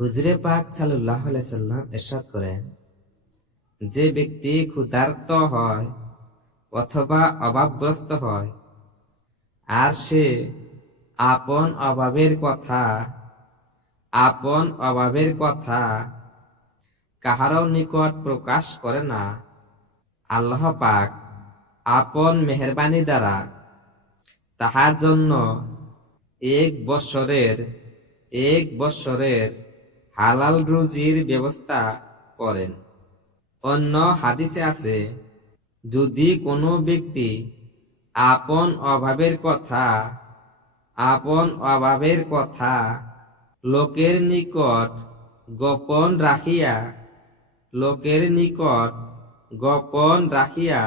হুজুরে পাক সাল্লাল্লাহু আলাইহি সাল্লাম ইরশাদ করেন, যে ব্যক্তি ক্ষুধার্ত হয় অথবা অভাবগ্রস্ত হয় আর সে আপন অভাবের কথা কাহারও নিকট প্রকাশ করে না, আল্লাহ পাক আপন মেহেরবানি দ্বারা তাহার জন্য এক বৎসরের হালাল রুজির ব্যবস্থা করেন। অন্য হাদিসে আছে, যদি কোনো ব্যক্তি আপন অভাবের কথা লোকের নিকট গোপন রাখিয়া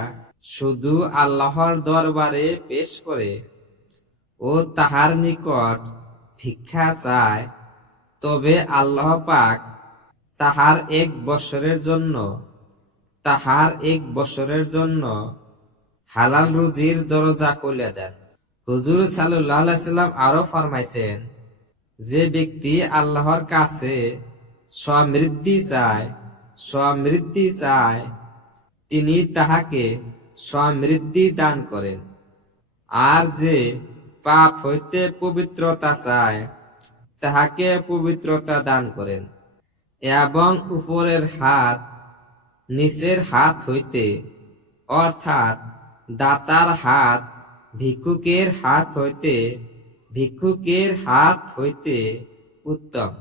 শুধু আল্লাহর দরবারে পেশ করে ও তাহার নিকট ভিক্ষা চায়, তবে আল্লাহ পাক তাহার এক বছরের জন্য হালাল রুজির দরজা খুলে দেন। হুজুর সাল্লাল্লাহু আলাইহি সাল্লাম আরো ফরমাইছেন, যে ব্যক্তি আল্লাহর কাছে সমৃদ্ধি চায় তিনি তাহাকে সমৃদ্ধি দান করেন, আর যে পাপ হইতে পবিত্রতা চায় তাহাকে পবিত্রতা দান করেন, এবং উপরের হাত নিচের হাত হইতে, অর্থাৎ দাতার হাত ভিক্ষুকের হাত হইতে উত্তম।